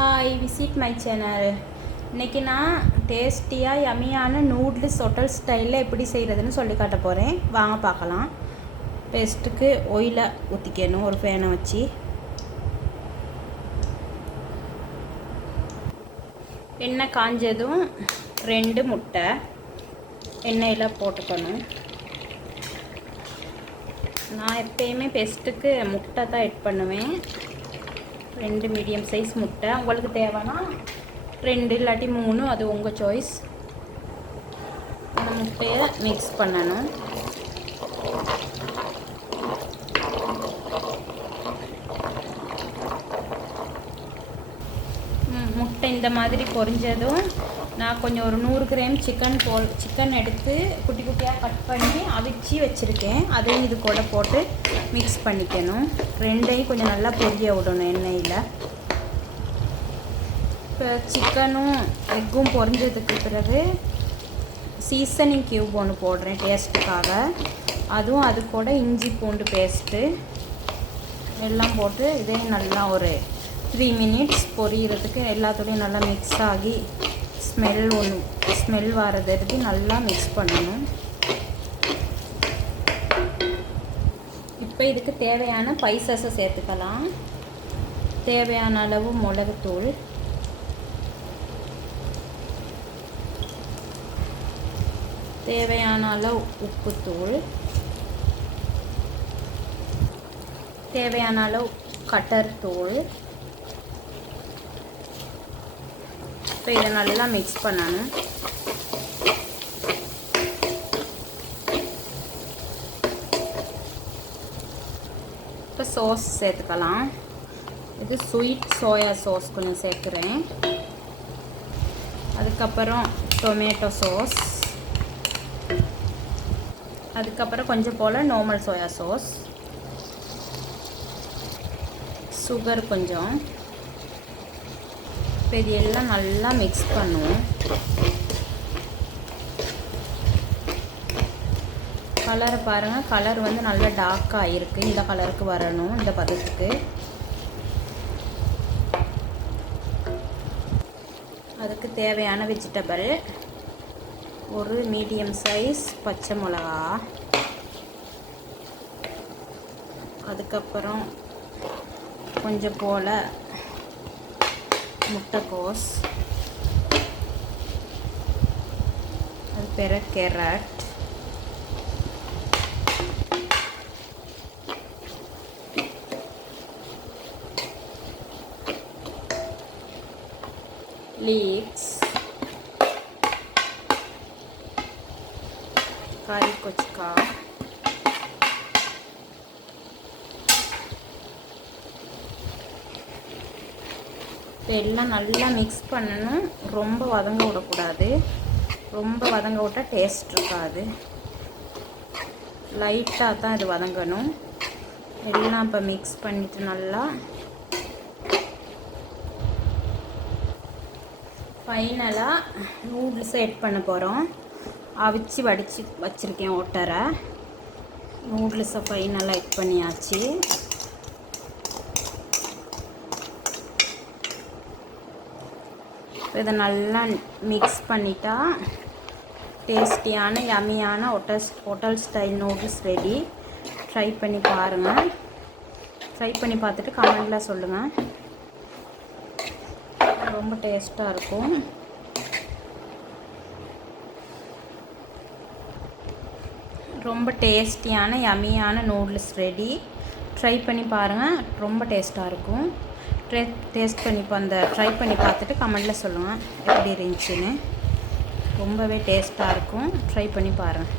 Hi, visit my channel. இன்றைக்கி நான் டேஸ்டியாக யம்மியான நூடுல்ஸ் ஹோட்டல் ஸ்டைலில் எப்படி செய்கிறதுன்னு சொல்லி காட்ட போகிறேன். வாங்க பார்க்கலாம். பேஸ்ட்டுக்கு ஆயிலை ஊற்றிக்கணும். ஒரு பேனை வச்சு எண்ணெய் காஞ்சதும் 2 முட்டை எண்ணெயில் போட்டுக்கணும். நான் எப்பயுமே பேஸ்ட்டுக்கு முட்டை தான் எட் பண்ணுவேன். 2 மீடியம் சைஸ் முட்டை. உங்களுக்கு தேவைன்னா 2 இல்லாட்டி 3, அது உங்கள் சாய்ஸ். அந்த முட்டையை மிக்ஸ் பண்ணணும். முட்டை இந்த மாதிரி பொரிஞ்சதும் நான் கொஞ்சம் ஒரு 100 கிராம் சிக்கன் எடுத்து குட்டி குட்டியாக கட் பண்ணி அவிச்சு வச்சுருக்கேன். அதையும் இது கூட போட்டு மிக்ஸ் பண்ணிக்கணும். ரெண்டையும் கொஞ்சம் நல்லா பொரிய விடணும் எண்ணெயில். இப்போ சிக்கனும் எக்கும் பொரிஞ்சதுக்கு பிறகு சீசனிங் க்யூப் ஒன்று போடுறேன் டேஸ்ட்டுக்காக. அதுவும் அது கூட இஞ்சி பூண்டு பேஸ்ட்டு எல்லாம் போட்டு இதையும் நல்லா ஒரு 3 மினிட்ஸ் பொரியறதுக்கு எல்லாத்தோடையும் நல்லா மிக்ஸ் ஆகி ஸ்மெல் வரதுக்கு நல்லா மிக்ஸ் பண்ணணும். இப்போ இதுக்கு தேவையான ஸ்பைசஸை சேர்த்துக்கலாம். தேவையான அளவு மிளகுத்தூள், தேவையான அளவு உப்புத்தூள், தேவையான அளவு கட்டர் தூள். இப்போ இதை நல்லா மிக்ஸ் பண்ணணும். இப்போ சாஸ் சேர்த்துக்கலாம். இது ஸ்வீட் சோயா சாஸ் கொஞ்சம் சேர்க்குறேன். அதுக்கப்புறம் டொமேட்டோ சாஸ், அதுக்கப்புறம் கொஞ்சம் போல் நார்மல் சோயா சாஸ், சுகர் கொஞ்சம். இப்போ இது எல்லாம் நல்லா மிக்ஸ் பண்ணுவோம். கலரை பாருங்கள், கலர் வந்து நல்லா டார்க்காக இருக்குது. இந்த கலருக்கு வரணும், இந்த பதத்துக்கு. அதுக்கு தேவையான வெஜிடபிள், ஒரு மீடியம் சைஸ் பச்சை மிளகா, அதுக்கப்புறம் கொஞ்சம் போல் முட்டைக்கோஸ், அது பிறகு கேரட், லீக்ஸ், காரி கொச்சிக்கா, எல்லாம் நல்லா மிக்ஸ் பண்ணணும். ரொம்ப வதங்க விடக்கூடாது. ரொம்ப வதங்க விட்டால் டேஸ்ட் இருக்காது. லைட்டாக தான் இது வதங்கணும். எல்லாம் இப்போ மிக்ஸ் பண்ணிவிட்டு நல்லா ஃபைனலாக நூடுல்ஸை எட் பண்ண போகிறோம். அவிச்சு வடித்து வச்சுருக்கேன் ஒட்டரை. நூடுல்ஸை ஃபைனலாக எட் பண்ணியாச்சு. இதை நல்லா மிக்ஸ் பண்ணிட்டா டேஸ்டியான யம்மியான hotel style noodles ready. Try பண்ணி பாருங்கள். ட்ரை பண்ணி பார்த்துட்டு கமெண்டில் சொல்லுங்கள். ரொம்ப டேஸ்ட்டாக இருக்கும். ரொம்ப டேஸ்டியான யம்மியான நூடுல்ஸ் ரெடி. ட்ரை பண்ணி பாருங்கள். ரொம்ப டேஸ்ட்டாக இருக்கும். ட்ரை பண்ணி பார்த்துட்டு கமெண்டில் சொல்லுங்கள் எப்படி இருந்துச்சுன்னு. ரொம்பவே டேஸ்ட்டாக இருக்கும். ட்ரை பண்ணி பாருங்கள்.